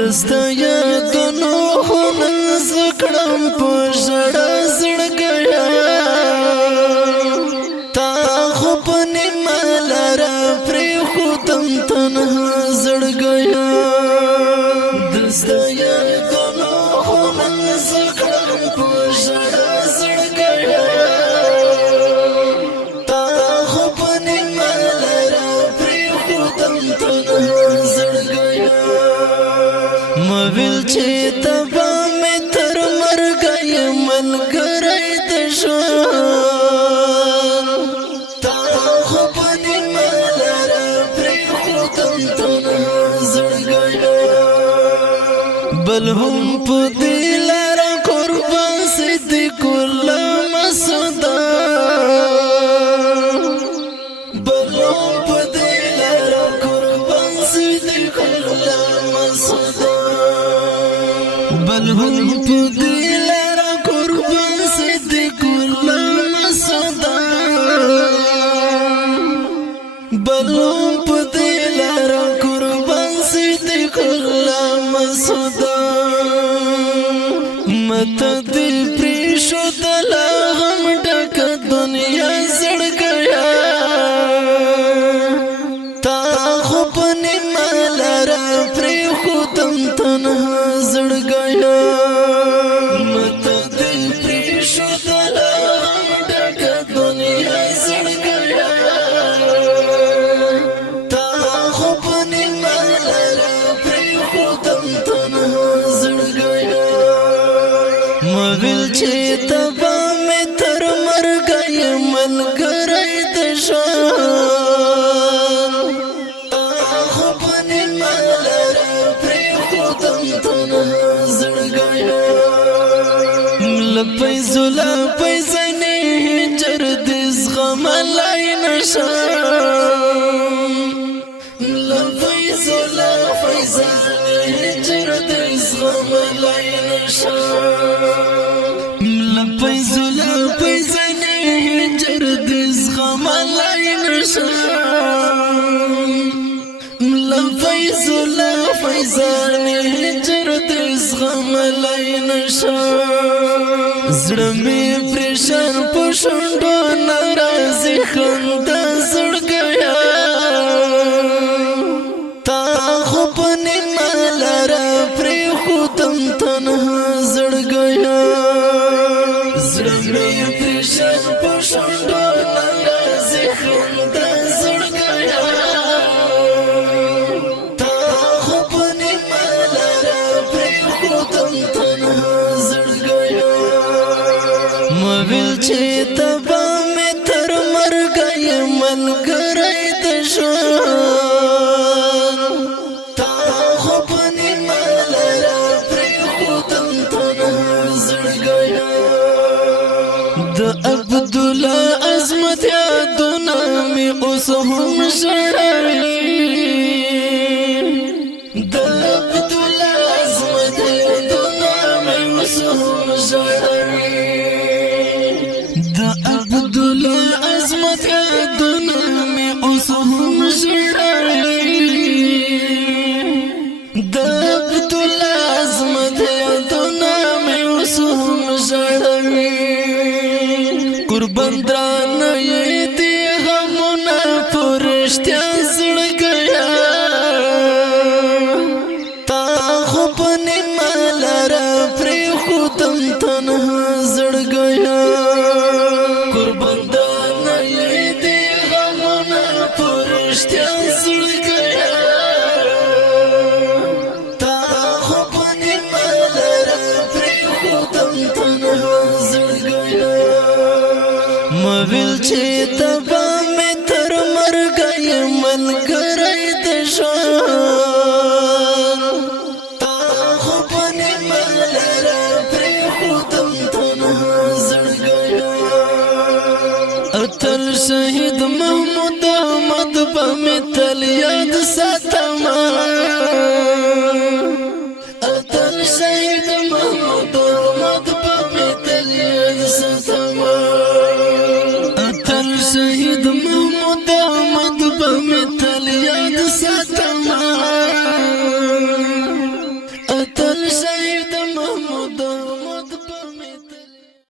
دستا یادونو نن زکړم په ژړا زړګیا تا خو په نیمه لاره پرېښودم تنها زړګیا دستا یادونو نن زکړم په ژړا زړګیا تا خو په نیمه لاره پرېښودم تنها زړګیا مویل چې تبا مې تر مرګه یې ملګری د ژوند تا خو په نیمه لاره پرېښودم تنها زړګیا بل هم په دې لاره قربان صدیق الله مسعوده بل هم په دې لاره قربان صدیق الله مسعوده بل هم په دې لاره قربان صدیق الله مسعوده بل هم په دې لاره قربان صدیق الله مسعوده مته دې پرېښودله غم ډکه دنیا زړګیا تا خو په نیمه لاره پرېښودم تنها زړګیا مته دې پرېښودله غم ډکه دنیا زړګیا تا خو په نیمه لاره پرېښودم تنها زړګیا مویل چې تبا مې تر مرګه یې ملګری د ژوند تا خو په نیمه لاره پرېښودم تنها زړګیا لپیزو لپیزنې هجر دې زغملی نشم لپیزو لپیزنې هجر دې زغملی نشم لپیزو لپیزنې هجر دې زغملی نشم لپیزو لپیزنې هجر دې زغملی نشم زړه مې پرېشان په شونډو ناراضي خندا زړګیا تا خو په نیمه لاره پرېښودم تنها زړګیا زړه مې پرېشان په شونډو ناراضي خندا زړګیا تا خو په نیمه لاره پرېښودم تنها زړګیا مویل چې تبا مې تر مرګه یې ملګری د ژوند تا خو په نیمه لاره پرېښودم تنها زړګیا د عبدالله عظمت یادونه مې اوس هم ژړوي د عبدالله عظمت یادونه مې اوس هم ژړوي د عبدالله عظمت یادونه مې اوس هم ژړوي د عبدالله عظمت یادونه مې اوس هم ژړوي قربان درانه یې دې غمونه په رښتیا زړګیا تا خو په نیمه لاره پرېښودم تنها زړګیا قربان درانه یې دې غمونه په رښتیا زړګیا تا خو په نیمه لاره پرېښودم تنها زړګیا مویل چې